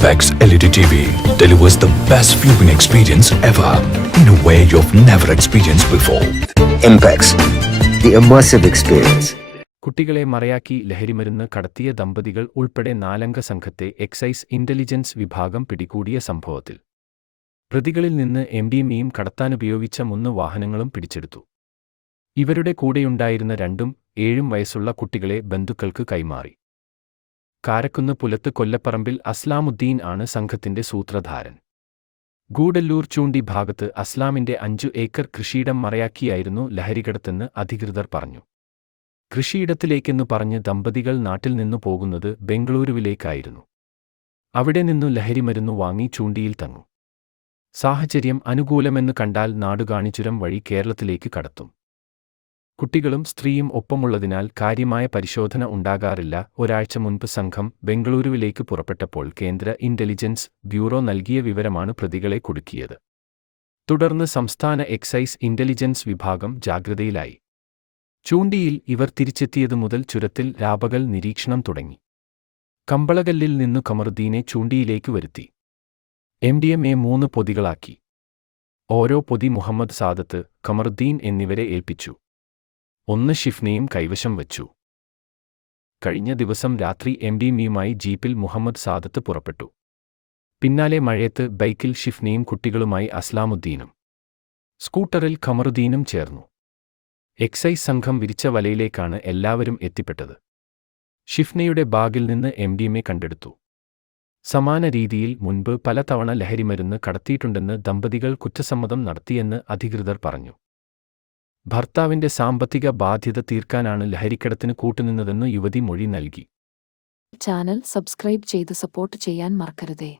Impex LED TV delivers the best viewing experience ever in a way you've never experienced before. Impex, the immersive experience. കുട്ടികളെ മറയാക്കി ലഹരിമരുന്ന് കടത്തിയ ദമ്പതികൾ ഉൾപ്പെടെ നാലംഗ സംഘത്തെ എക്സൈസ് ഇന്റലിജൻസ് വിഭാഗം പിടികൂടിയ സംഭവത്തിൽ പ്രതികളിൽ നിന്ന് എം ഡി എം കടത്താനുപയോഗിച്ച മൂന്ന് വാഹനങ്ങളും പിടിച്ചെടുത്തു ഇവരുടെ കൂടെയുണ്ടായിരുന്ന രണ്ടും ഏഴും വയസ്സുള്ള കുട്ടികളെ ബന്ധുക്കൾക്ക് കൈമാറി കാരക്കുന്ന് പുലത്ത് കൊല്ലപ്പറമ്പിൽ അസ്ലാമുദ്ദീൻ ആണ് സംഘത്തിന്റെ സൂത്രധാരൻ. ഗൂഡല്ലൂർ ചൂണ്ടി ഭാഗത്ത് അസ്ലാമിന്റെ അഞ്ചു ഏക്കർ കൃഷിയിടം മറയാക്കിയായിരുന്നു ലഹരികടത്തെന്ന് അധികൃതർ പറഞ്ഞു. കൃഷിയിടത്തിലേക്കെന്നു പറഞ്ഞ് ദമ്പതികൾ നാട്ടിൽ നിന്നു പോകുന്നത് ബംഗളൂരുവിലേക്കായിരുന്നു. അവിടെ നിന്നു ലഹരിമരുന്നു വാങ്ങി ചൂണ്ടിയിൽ തങ്ങും സാഹചര്യം അനുകൂലമെന്ന് കണ്ടാൽ നാടുകാണിചുരം വഴി കേരളത്തിലേക്ക് കടത്തും. കുട്ടികളും സ്ത്രീയും ഒപ്പമുള്ളതിനാൽ കാര്യമായ പരിശോധന ഉണ്ടാകാറില്ല. ഒരാഴ്ച മുൻപ് സംഘം ബംഗളൂരുവിലേക്ക് പുറപ്പെട്ടപ്പോൾ കേന്ദ്ര ഇന്റലിജൻസ് ബ്യൂറോ നൽകിയ വിവരമാണ് പ്രതികളെ കുടുക്കിയത്. തുടർന്ന് സംസ്ഥാന എക്സൈസ് ഇന്റലിജൻസ് വിഭാഗം ജാഗ്രതയിലായി. ചൂണ്ടിയിൽ ഇവർ തിരിച്ചെത്തിയതു മുതൽ ചുരത്തിൽ രാപകൽ നിരീക്ഷണം തുടങ്ങി. കമ്പളകല്ലിൽ നിന്നു കമറുദ്ദീനെ ചൂണ്ടിയിലേക്ക് വരുത്തി. എം ഡി എം എ മൂന്ന് പൊതികളാക്കി. ഓരോ പൊതി മുഹമ്മദ് സാദത്ത് കമറുദ്ദീൻ എന്നിവരെ ഏൽപ്പിച്ചു. ഒന്ന് ഷിഫ്നയും കൈവശം വച്ചു. കഴിഞ്ഞ ദിവസം രാത്രി എം മിയുമായി ജീപ്പിൽ മുഹമ്മദ് സാദത്ത് പുറപ്പെട്ടു. പിന്നാലെ മഴയത്ത് ബൈക്കിൽ ഷിഫ്നയും കുട്ടികളുമായി അസ്ലാമുദ്ദീനും. സ്കൂട്ടറിൽ ഖമറുദ്ദീനും ചേർന്നു. എക്സൈസ് സംഘം വിരിച്ച വലയിലേക്കാണ് എല്ലാവരും എത്തിപ്പെട്ടത്. ഷിഫ്നയുടെ ബാഗിൽ നിന്ന് എം ഡി എമ്മെ കണ്ടെടുത്തു. സമാന രീതിയിൽ മുൻപ് പലതവണ ലഹരിമരുന്ന് കടത്തിയിട്ടുണ്ടെന്ന് ദമ്പതികൾ കുറ്റസമ്മതം നടത്തിയെന്ന് അധികൃതർ പറഞ്ഞു. ഭർത്താവിന്റെ സാമ്പത്തിക ബാധ്യത തീർക്കാനാണ് ലഹരിക്കടത്തിന് കൂട്ടുനിന്നതെന്ന് യുവതി മൊഴി നൽകി. ചാനൽ സബ്സ്ക്രൈബ് ചെയ്ത് സപ്പോർട്ട് ചെയ്യാൻ മറക്കരുതേ.